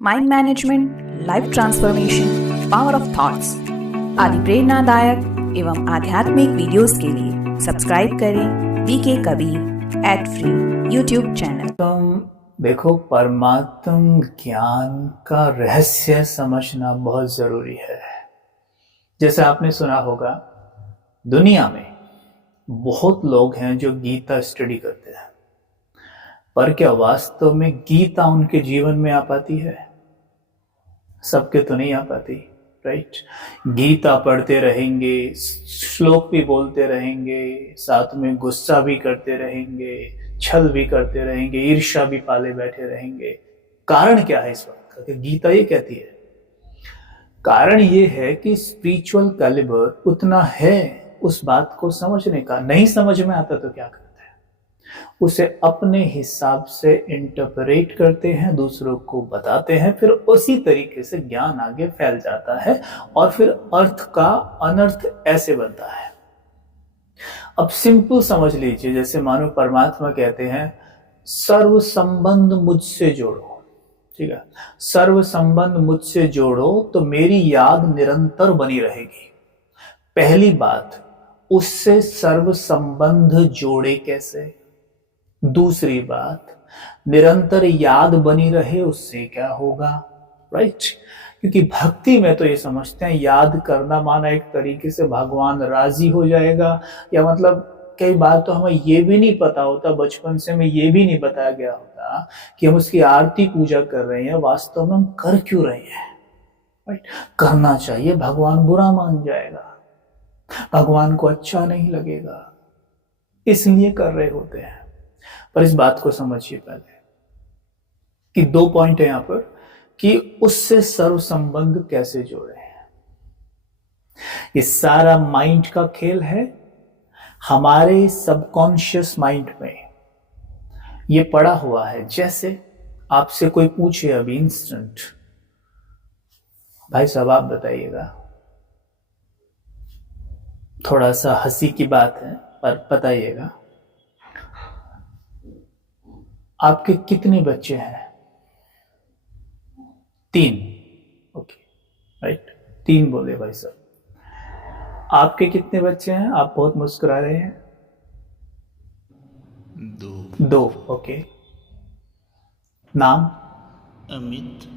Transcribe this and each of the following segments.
Mind management, life transformation, power of thoughts आदि प्रेरणादायक एवं आध्यात्मिक वीडियोस के लिए सब्सक्राइब करें VK Kabir @free YouTube channel. तुम देखो, परमात्म ज्ञान का रहस्य समझना बहुत जरूरी है। जैसे आपने सुना होगा, दुनिया में बहुत लोग हैं जो गीता स्टडी करते हैं, पर क्या वास्तव में गीता उनके जीवन में आ पाती है? सबके तो नहीं आ पाती, राइट? गीता पढ़ते रहेंगे, श्लोक भी बोलते रहेंगे, साथ में गुस्सा भी करते रहेंगे, छल भी करते रहेंगे, ईर्ष्या भी पाले बैठे रहेंगे। कारण क्या है इस बात का कि गीता ये कहती है? कारण ये है कि स्पिरिचुअल कैलिबर उतना है उस बात को समझने का। नहीं समझ में आता तो क्या करते हैं? उसे अपने हिसाब से इंटरप्रेट करते हैं, दूसरों को बताते हैं, फिर उसी तरीके से ज्ञान आगे फैल जाता है और फिर अर्थ का अनर्थ ऐसे बनता है। अब सिंपल समझ लीजिए, जैसे मानो परमात्मा कहते हैं, सर्व संबंध मुझसे जोड़ो। ठीक है, सर्व संबंध मुझसे जोड़ो तो मेरी याद निरंतर बनी रहेगी। पहली बात, उससे सर्व संबंध जोड़े कैसे? दूसरी बात, निरंतर याद बनी रहे उससे क्या होगा? राइट? क्योंकि भक्ति में तो ये समझते हैं याद करना माना एक तरीके से भगवान राजी हो जाएगा, या मतलब कई बार तो हमें ये भी नहीं पता होता, बचपन से हमें ये भी नहीं बताया गया होता कि हम उसकी आरती पूजा कर रहे हैं, वास्तव में हम कर क्यों रहे हैं? राइट? करना चाहिए, भगवान बुरा मान जाएगा, भगवान को अच्छा नहीं लगेगा, इसलिए कर रहे होते हैं। पर इस बात को समझिए पहले कि दो पॉइंट है यहां पर कि उससे सर्व संबंध कैसे जोड़े हैं। ये सारा माइंड का खेल है। हमारे सबकॉन्शियस माइंड में ये पड़ा हुआ है। जैसे आपसे कोई पूछे अभी इंस्टेंट, भाई साहब आप बताइएगा, थोड़ा सा हंसी की बात है पर बताइएगा, आपके कितने बच्चे हैं? 3। ओके, राइट, 3 बोले भाई साहब। आपके कितने बच्चे हैं? आप बहुत मुस्कुरा रहे हैं। 2। ओके, नाम? अमित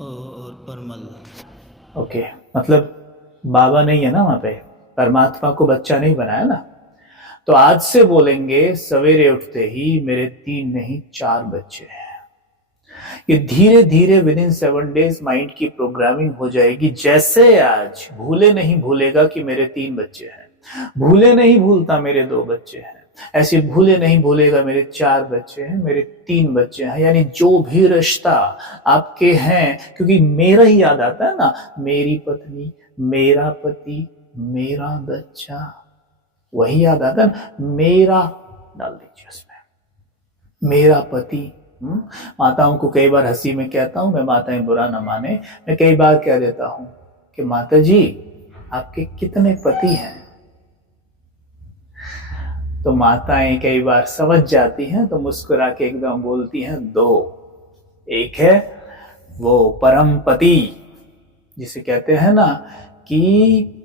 और परमल। ओके, मतलब बाबा नहीं है ना वहां पे, परमात्मा को बच्चा नहीं बनाया ना। तो आज से बोलेंगे सवेरे उठते ही, मेरे 3 नहीं 4 बच्चे हैं। ये धीरे धीरे विद इन 7 डेज माइंड की प्रोग्रामिंग हो जाएगी। जैसे आज भूले नहीं भूलेगा कि मेरे 3 बच्चे हैं, भूले नहीं भूलता मेरे 2 बच्चे हैं, ऐसे भूले नहीं भूलेगा मेरे 4 बच्चे हैं, मेरे 3 बच्चे हैं। यानी जो भी रिश्ता आपके हैं, क्योंकि मेरा ही याद आता है ना, मेरी पत्नी, मेरा पति, मेरा बच्चा, वही याद आता है ना। मेरा डाल दीजिए उसमें, मेरा पति। माताओं को कई बार हंसी में कहता हूं मैं, माताएं बुरा न माने, मैं कई बार कह देता हूं कि माता जी आपके कितने पति हैं? तो माताएं कई बार समझ जाती हैं, तो मुस्कुरा के एकदम बोलती हैं 2। एक है वो परम पति, जिसे कहते हैं ना कि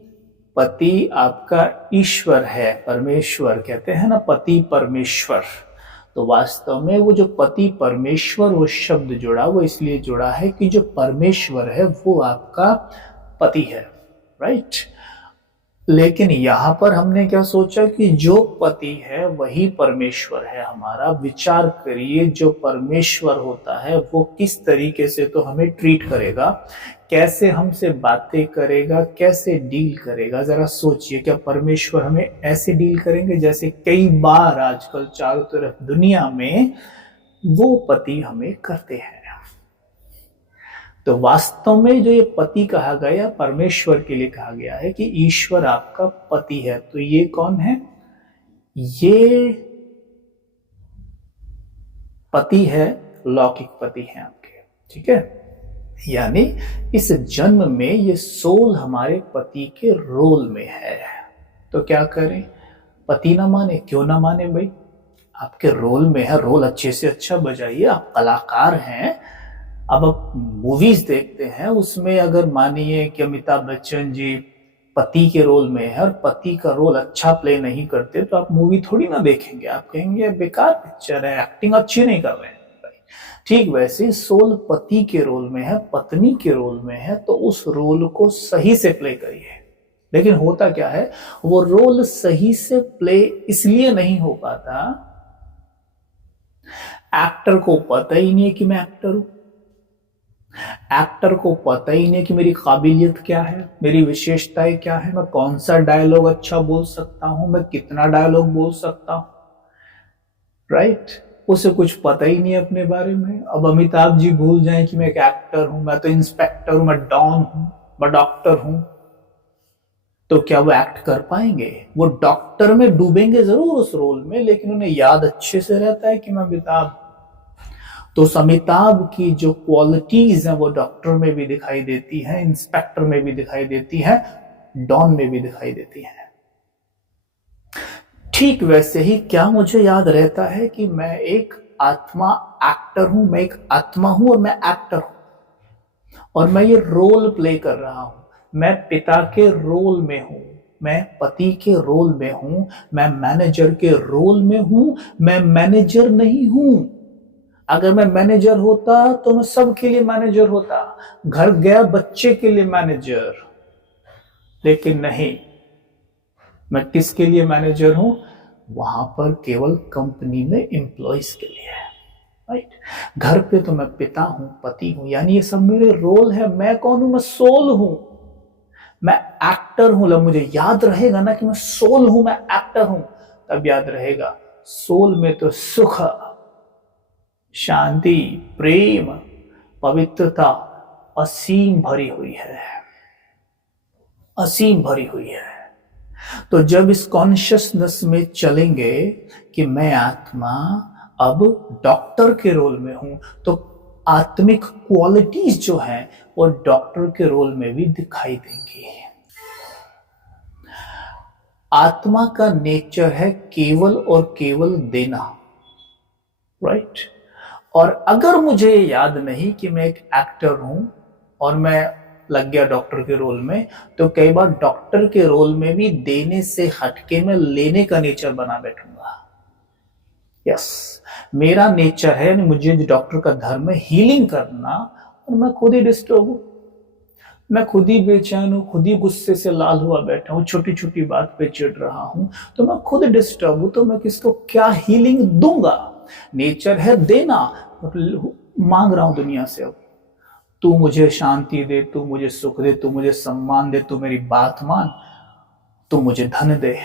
पति आपका ईश्वर है, परमेश्वर कहते हैं ना, पति परमेश्वर। तो वास्तव में वो जो पति परमेश्वर, वो शब्द जुड़ा, वो इसलिए जुड़ा है कि जो परमेश्वर है वो आपका पति है, राइट? लेकिन यहां पर हमने क्या सोचा कि जो पति है वही परमेश्वर है हमारा। विचार करिए, जो परमेश्वर होता है वो किस तरीके से तो हमें ट्रीट करेगा, कैसे हमसे बातें करेगा, कैसे डील करेगा। जरा सोचिए, क्या परमेश्वर हमें ऐसे डील करेंगे जैसे कई बार आजकल चारों तरफ दुनिया में वो पति हमें करते हैं? तो वास्तव में जो ये पति कहा गया, परमेश्वर के लिए कहा गया है कि ईश्वर आपका पति है। तो ये कौन है? ये पति है, लौकिक पति है आपके, ठीक है? यानी इस जन्म में ये सोल हमारे पति के रोल में है। तो क्या करें? पति ना माने? क्यों ना माने भाई, आपके रोल में है, रोल अच्छे से अच्छा बजाइए। आप कलाकार हैं, अब आप मूवीज देखते हैं, उसमें अगर मानिए कि अमिताभ बच्चन जी पति के रोल में है और पति का रोल अच्छा प्ले नहीं करते, तो आप मूवी थोड़ी ना देखेंगे, आप कहेंगे बेकार पिक्चर है, एक्टिंग अच्छी नहीं कर रहे हैं। ठीक वैसे सोल पति के रोल में है, पत्नी के रोल में है, तो उस रोल को सही से प्ले करिए। लेकिन होता क्या है, वो रोल सही से प्ले इसलिए नहीं हो पाता, एक्टर को पता ही नहीं है कि मैं एक्टर हूं, एक्टर को पता ही नहीं कि मेरी काबिलियत क्या है, मेरी विशेषताएं क्या है, मैं कौन सा डायलॉग अच्छा बोल सकता हूं, मैं कितना डायलॉग बोल सकता हूं, राइट? उसे कुछ पता ही नहीं अपने बारे में। अब अमिताभ जी भूल जाएं कि मैं एक एक्टर हूं, मैं तो इंस्पेक्टर हूं, मैं डॉन हूं, मैं डॉक्टर हूं, तो क्या वो एक्ट कर पाएंगे? वो डॉक्टर में डूबेंगे जरूर उस रोल में, लेकिन उन्हें याद अच्छे से रहता है कि मैं अमिताभ। तो उस अमिताभ की जो क्वालिटीज हैं वो डॉक्टर में भी दिखाई देती हैं, इंस्पेक्टर में भी दिखाई देती है, डॉन में भी दिखाई देती है। ठीक वैसे ही क्या मुझे याद रहता है कि मैं एक आत्मा एक्टर हूं, मैं एक आत्मा हूं और मैं एक्टर हूं, और मैं ये रोल प्ले कर रहा हूं। मैं पिता के रोल में हूं, मैं पति के रोल में हूं, मैं मैनेजर के रोल में हूं, मैं मैनेजर नहीं हूं। अगर मैं मैनेजर होता तो मैं सबके लिए मैनेजर होता, घर गया बच्चे के लिए मैनेजर, लेकिन नहीं, मैं किसके लिए मैनेजर हूं? वहां पर केवल कंपनी में एम्प्लॉइज के लिए है, राइट? घर पे तो मैं पिता हूं, पति हूं, यानी ये सब मेरे रोल है। मैं कौन हूं? मैं सोल हूं, मैं एक्टर हूं। जब मुझे याद रहेगा ना कि मैं सोल हूं, मैं एक्टर हूं, तब याद रहेगा सोल में तो सुख, शांति, प्रेम, पवित्रता असीम भरी हुई है, असीम भरी हुई है। तो जब इस कॉन्शियसनेस में चलेंगे कि मैं आत्मा अब डॉक्टर के रोल में हूं, तो आत्मिक क्वालिटीज जो हैं वो डॉक्टर के रोल में भी दिखाई देंगी। आत्मा का नेचर है केवल और केवल देना, राइट? और अगर मुझे याद नहीं कि मैं एक एक्टर हूं और मैं लग गया डॉक्टर के रोल में, तो कई बार डॉक्टर के रोल में भी देने से हटके मैं लेने का नेचर बना बैठूंगा। यस, मेरा नेचर है, मुझे डॉक्टर का धर्म है हीलिंग करना, और मैं खुद ही डिस्टर्ब हूं, मैं खुद ही बेचैन हूं, खुद ही गुस्से से लाल हुआ बैठा हूं, छोटी छोटी बात पे चिढ़ रहा हूं, तो मैं खुद डिस्टर्ब हूं, तो मैं किसको क्या हीलिंग दूंगा? नेचर है देना, मांग रहा हूं दुनिया से, अब तू मुझे शांति दे, तू मुझे सुख दे, तू मुझे सम्मान दे, तू मेरी बात मान, तू मुझे धन दे।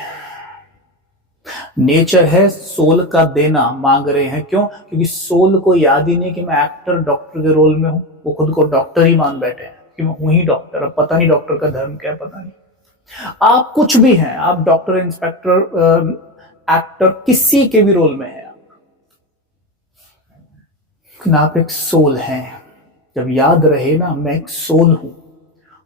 नेचर है सोल का देना, मांग रहे हैं। क्यों? क्योंकि सोल को याद ही नहीं कि मैं एक्टर डॉक्टर के रोल में हूं, वो खुद को डॉक्टर ही मान बैठे हैं कि मैं हूं ही डॉक्टर। अब पता नहीं डॉक्टर का धर्म क्या है, पता नहीं। आप कुछ भी हैं, आप डॉक्टर, इंस्पेक्टर, एक्टर, किसी के भी रोल में हैं, लेकिन आप एक सोल हैं। जब याद रहे ना मैं एक सोल हूं,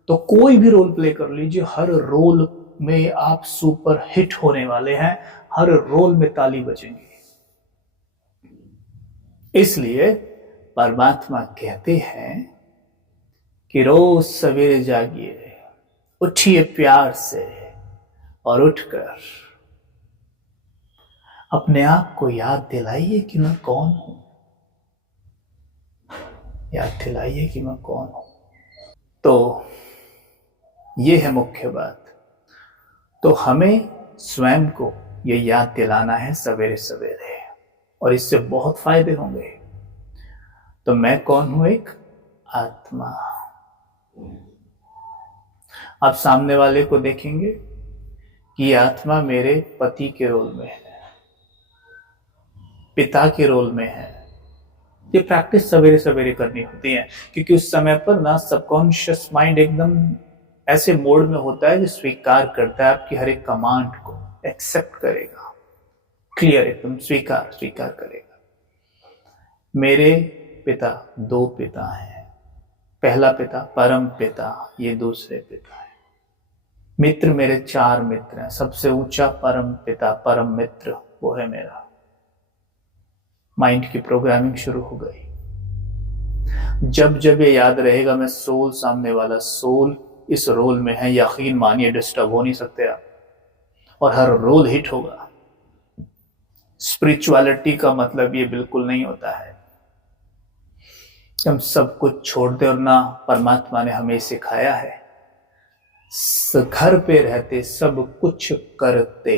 तो कोई भी रोल प्ले कर लीजिए, हर रोल में आप सुपर हिट होने वाले हैं, हर रोल में ताली बजेंगी। इसलिए परमात्मा कहते हैं कि रोज सवेरे जागिए, उठिए प्यार से, और उठकर अपने आप को याद दिलाइए कि मैं कौन हूं, याद दिलाइए कि मैं कौन हूं। तो ये है मुख्य बात। तो हमें स्वयं को ये याद दिलाना है सवेरे सवेरे, और इससे बहुत फायदे होंगे। तो मैं कौन हूं? एक आत्मा। आप सामने वाले को देखेंगे कि ये आत्मा मेरे पति के रोल में है, पिता के रोल में है। ये प्रैक्टिस सवेरे सवेरे करनी होती है, क्योंकि उस समय पर ना सबकॉन्शियस माइंड एकदम ऐसे मोड में होता है जो स्वीकार करता है आपकी हर एक कमांड को, एक्सेप्ट करेगा, क्लियर, एकदम स्वीकार करेगा। मेरे पिता दो पिता हैं, पहला पिता परम पिता, ये दूसरे पिता है। मित्र मेरे चार मित्र हैं, सबसे ऊंचा परम पिता, परम मित्र वो है मेरा। माइंड की प्रोग्रामिंग शुरू हो गई। जब जब ये याद रहेगा मैं सोल, सामने वाला सोल इस रोल में है, यकीन मानिए डिस्टर्ब हो नहीं सकते आप, और हर रोल हिट होगा। स्पिरिचुअलिटी का मतलब ये बिल्कुल नहीं होता है हम सब कुछ छोड़ दे, और ना परमात्मा ने हमें सिखाया है घर पे रहते सब कुछ करते,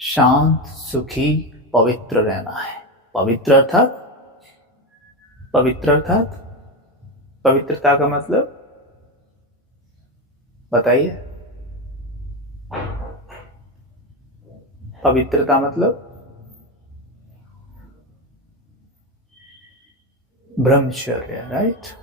शांत सुखी पवित्र रहना है। पवित्र अर्थात पवित्रता का मतलब बताइए। पवित्रता मतलब ब्रह्मचर्य, राइट।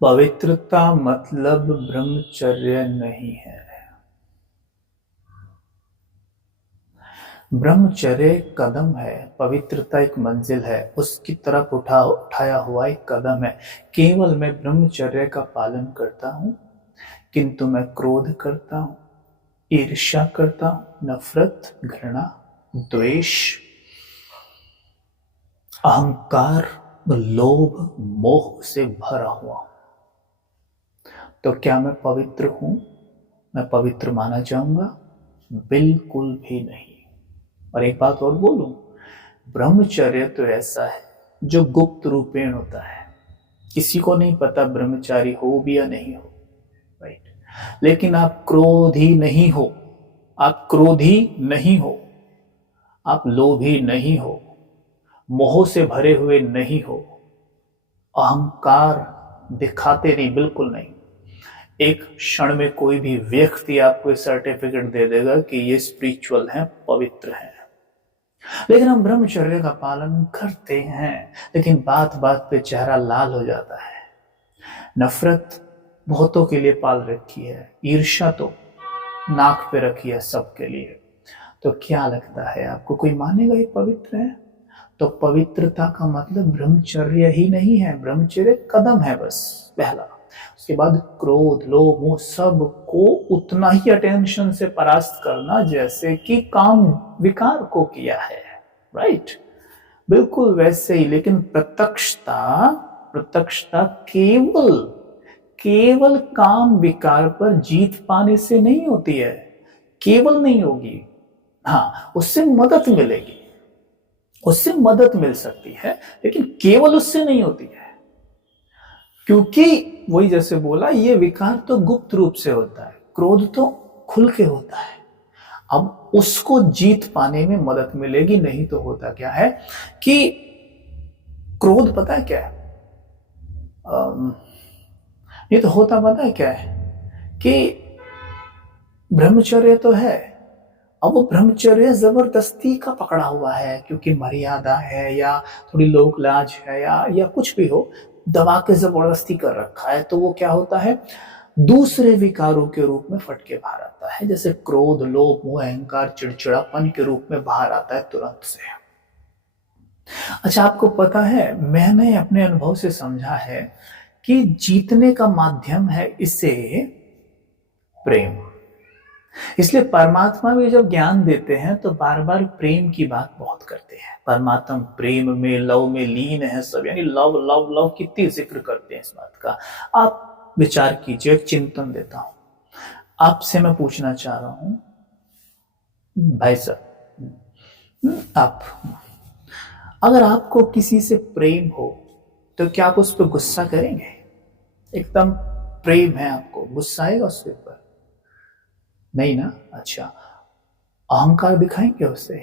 पवित्रता मतलब ब्रह्मचर्य नहीं है। ब्रह्मचर्य एक कदम है, पवित्रता एक मंजिल है, उसकी तरफ उठाया हुआ एक कदम है। केवल मैं ब्रह्मचर्य का पालन करता हूं, किंतु मैं क्रोध करता हूं, ईर्ष्या करता हूं, नफरत, घृणा, द्वेष, अहंकार, लोभ, मोह से भरा हुआ, तो क्या मैं पवित्र हूं? मैं पवित्र माना जाऊंगा? बिल्कुल भी नहीं। और एक बात और बोलूं, ब्रह्मचर्य तो ऐसा है जो गुप्त रूपेण होता है, किसी को नहीं पता ब्रह्मचारी हो भी या नहीं हो, राइट। लेकिन आप क्रोधी नहीं हो, आप क्रोधी नहीं हो, आप लोभी नहीं हो, मोह से भरे हुए नहीं हो, अहंकार दिखाते नहीं, बिल्कुल नहीं। एक क्षण में कोई भी व्यक्ति आपको सर्टिफिकेट दे देगा कि ये स्पिरिचुअल है, पवित्र है। लेकिन हम ब्रह्मचर्य का पालन करते हैं, लेकिन बात बात पे चेहरा लाल हो जाता है। नफरत बहुतों के लिए पाल रखी है, ईर्ष्या तो नाक पे रखी है सबके लिए। तो क्या लगता है आपको, कोई मानेगा ये पवित्र है? तो पवित्रता का मतलब ब्रह्मचर्य ही नहीं है। ब्रह्मचर्य कदम है बस पहला। उसके बाद क्रोध, लोभ, मोह सब को उतना ही अटेंशन से परास्त करना जैसे कि काम विकार को किया है, राइट। बिल्कुल वैसे ही। लेकिन प्रत्यक्षता केवल काम विकार पर जीत पाने से नहीं होती है। केवल नहीं होगी, हाँ उससे मदद मिलेगी, उससे मदद मिल सकती है, लेकिन केवल उससे नहीं होती है। क्योंकि वही जैसे बोला, ये विकार तो गुप्त रूप से होता है, क्रोध तो खुल के होता है। अब उसको जीत पाने में मदद मिलेगी, नहीं तो होता क्या है कि क्रोध, पता है क्या है, ये तो होता पता है क्या है कि ब्रह्मचर्य तो है, अब वो ब्रह्मचर्य जबरदस्ती का पकड़ा हुआ है, क्योंकि मर्यादा है या थोड़ी लोक लाज है या कुछ भी हो, दबा के जबरदस्ती कर रखा है। तो वो क्या होता है, दूसरे विकारों के रूप में फट के बाहर आता है, जैसे क्रोध, लोभ, मोह, अहंकार, चिड़चिड़ापन के रूप में बाहर आता है तुरंत से। अच्छा, आपको पता है, मैंने अपने अनुभव से समझा है कि जीतने का माध्यम है इसे प्रेम। इसलिए परमात्मा भी जब ज्ञान देते हैं तो बार बार प्रेम की बात बहुत करते हैं। परमात्मा प्रेम में, लव में लीन है सब, यानी लव लव लव कितनी जिक्र करते हैं इस बात का। आप विचार कीजिए, चिंतन देता हूं आपसे। मैं पूछना चाह रहा हूं भाई साहब, आप अगर आपको किसी से प्रेम हो तो क्या आप उस पर गुस्सा करेंगे? एकदम प्रेम है आपको, गुस्सा आएगा उसके ऊपर? नहीं ना। अच्छा, अहंकार दिखाएंगे उससे?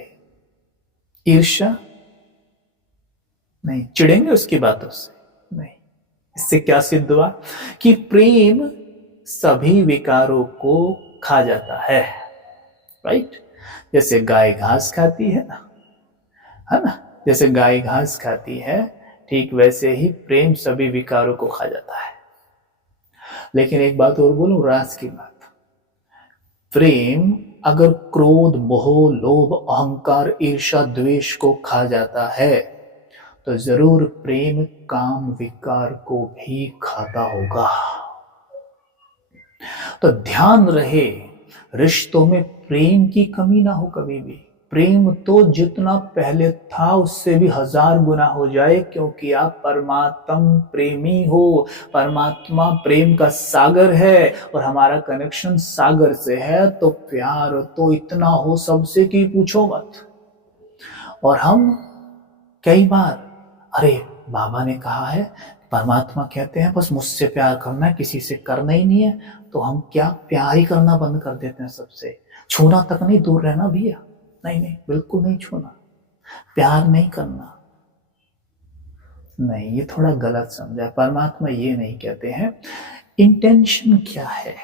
ईर्ष्या नहीं, चिढ़ेंगे उसकी बातों से? नहीं। इससे क्या सिद्ध हुआ कि प्रेम सभी विकारों को खा जाता है, राइट। जैसे गाय घास खाती है ना, जैसे गाय घास खाती है, ठीक वैसे ही प्रेम सभी विकारों को खा जाता है। लेकिन एक बात और बोलूं, राज की बात, प्रेम अगर क्रोध, मोह, लोभ, अहंकार, ईर्ष्या, द्वेष को खा जाता है तो जरूर प्रेम काम विकार को भी खाता होगा। तो ध्यान रहे, रिश्तों में प्रेम की कमी ना हो कभी भी। प्रेम तो जितना पहले था उससे भी 1000 गुना हो जाए, क्योंकि आप परमात्म प्रेमी हो। परमात्मा प्रेम का सागर है और हमारा कनेक्शन सागर से है, तो प्यार तो इतना हो सबसे कि पूछो मत। और हम कई बार, अरे बाबा ने कहा है, परमात्मा कहते हैं बस मुझसे प्यार करना है, किसी से करना ही नहीं है, तो हम क्या प्यार ही करना बंद कर देते हैं सबसे। छूना तक नहीं, दूर रहना भैया, नहीं नहीं बिल्कुल नहीं छूना, प्यार नहीं करना। नहीं, ये थोड़ा गलत समझा। परमात्मा ये नहीं कहते हैं। इंटेंशन क्या है,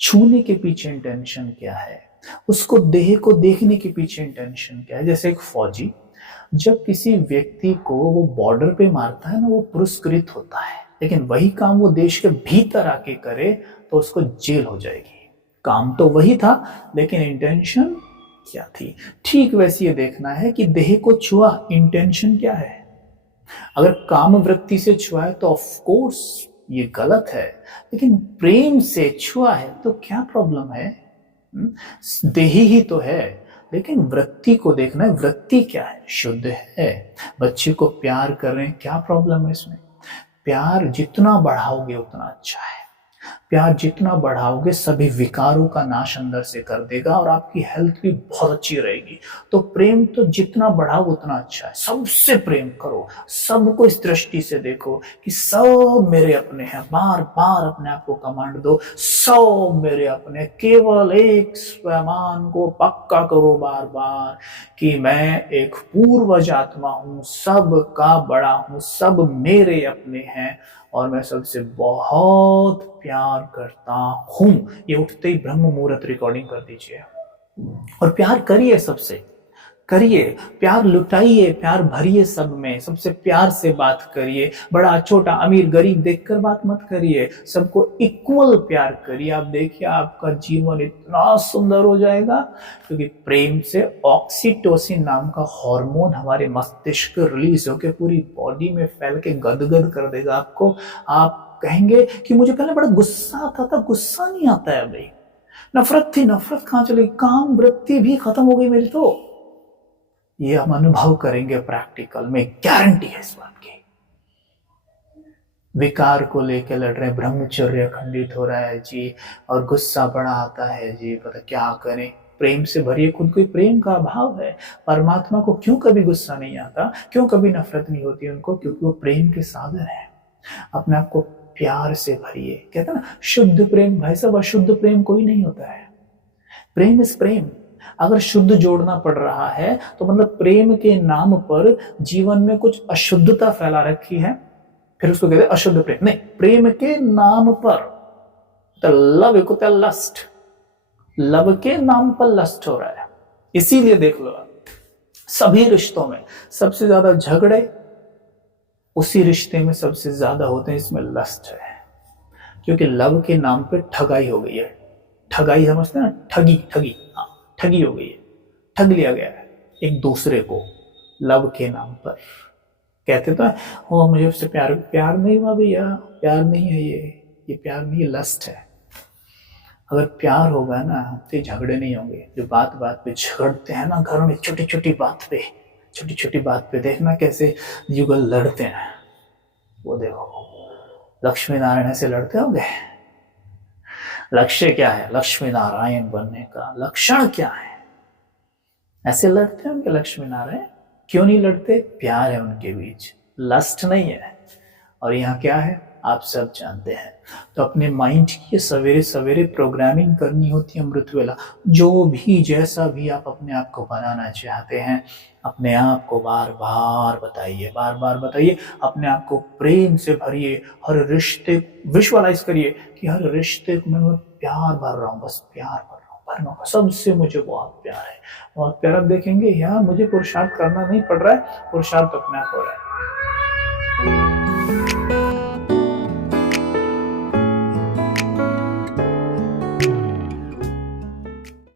छूने के पीछे इंटेंशन क्या है, उसको देह को देखने के पीछे इंटेंशन क्या है। जैसे एक फौजी जब किसी व्यक्ति को वो बॉर्डर पे मारता है ना, वो पुरस्कृत होता है, लेकिन वही काम वो देश के भीतर आके करे तो उसको जेल हो जाएगी। काम तो वही था, लेकिन इंटेंशन क्या थी। ठीक वैसे ये देखना है कि देह को छुआ, इंटेंशन क्या है। अगर काम वृत्ति से छुआ है तो ऑफ कोर्स ये गलत है, लेकिन प्रेम से छुआ है तो क्या प्रॉब्लम है। देही ही तो है, लेकिन वृत्ति को देखना है, वृत्ति क्या है, शुद्ध है। बच्चे को प्यार कर रहे हैं, क्या प्रॉब्लम है इसमें। प्यार जितना बढ़ाओगे उतना अच्छा है। प्यार जितना बढ़ाओगे सभी विकारों का नाश अंदर से कर देगा और आपकी हेल्थ भी बहुत अच्छी रहेगी। तो प्रेम तो जितना बढ़ाओ उतना अच्छा है। सबसे प्रेम करो, सबको इस दृष्टि से देखो कि सब मेरे अपने हैं। बार बार अपने आप को कमांड दो, सब मेरे अपने। केवल एक स्वयं को पक्का करो बार बार कि मैं एक पूर्वज आत्मा हूं, सब का बड़ा हूं, सब मेरे अपने हैं और मैं सबसे बहुत प्यार करता हूं। ये उठते ही ब्रह्म मुहूर्त रिकॉर्डिंग कर दीजिए और प्यार करिए, सबसे करिए, प्यार लुटाइए, प्यार भरिए सब में, सबसे प्यार से बात करिए। बड़ा छोटा अमीर गरीब देखकर बात मत करिए, सबको इक्वल प्यार करिए। आप देखिए आपका जीवन इतना सुंदर हो जाएगा, क्योंकि प्रेम से ऑक्सीटोसिन नाम का हार्मोन हमारे मस्तिष्क रिलीज होकर पूरी बॉडी में फैल के गदगद कर देगा आपको। आप कहेंगे कि मुझे पहले बड़ा गुस्सा आता था, गुस्सा नहीं आता है भाई। नफरत थी, नफरत कहां चली, काम वृत्ति भी खत्म हो गई मेरी। तो ये हम अनुभव करेंगे प्रैक्टिकल में, गारंटी है इस बात की। विकार को लेकर लड़ रहे, ब्रह्मचर्य खंडित हो रहा है जी, और गुस्सा बड़ा आता है जी, पता क्या करें। प्रेम से भरिए खुद को, प्रेम का अभाव है। परमात्मा को क्यों कभी गुस्सा नहीं आता, क्यों कभी नफरत नहीं होती उनको, क्योंकि वो प्रेम के सागर है। अपने आप को प्यार से भरिए। कहते हैं ना शुद्ध प्रेम, भाई साहब अशुद्ध प्रेम कोई नहीं होता है। प्रेम इज प्रेम। अगर शुद्ध जोड़ना पड़ रहा है तो मतलब प्रेम के नाम पर जीवन में कुछ अशुद्धता फैला रखी है, फिर उसको कहते हैं अशुद्ध प्रेम। नहीं, प्रेम के नाम पर, तो love equal to lust, love के नाम पर लस्ट हो रहा है। इसीलिए देख लो आप, सभी रिश्तों में सबसे ज्यादा झगड़े उसी रिश्ते में सबसे ज्यादा होते हैं, इसमें लस्ट है। क्योंकि लव के नाम पे ठगाई हो गई है। ठगाई समझते हैं ना, ठगी, ठगी, हाँ ठगी हो गई है, ठग लिया गया है एक दूसरे को लव के नाम पर। कहते तो हो मुझे उससे प्यार, प्यार नहीं हुआ भैया, प्यार नहीं है ये प्यार नहीं, ये लस्ट है। अगर प्यार होगा ना तो झगड़े नहीं होंगे। जो बात बात पे झगड़ते हैं ना घर में, छोटी छोटी बात पे देखना कैसे युगल लड़ते हैं। वो देखो लक्ष्मी नारायण से लड़ते होंगे। लक्ष्य क्या है, लक्ष्मी नारायण बनने का लक्षण क्या है, ऐसे लड़ते होंगे लक्ष्मी नारायण। क्यों नहीं लड़ते, प्यार है उनके बीच, लस्ट नहीं है। और यहाँ क्या है आप सब जानते हैं। तो अपने माइंड की सवेरे सवेरे प्रोग्रामिंग करनी होती है अमृत वेला। जो भी जैसा भी आप अपने आप को बनाना चाहते हैं, अपने आप को बार बार बताइए, अपने आप को प्रेम से भरिए। हर रिश्ते विजुअलाइज करिए कि हर रिश्ते में मैं प्यार भर रहा हूँ, बस प्यार भर रहा हूँ, भरना का सबसे मुझे बहुत प्यार है, बहुत प्यार। आप देखेंगे यहाँ मुझे पुरुषार्थ करना नहीं पड़ रहा है, पुरुषार्थ अपने आप हो रहा है।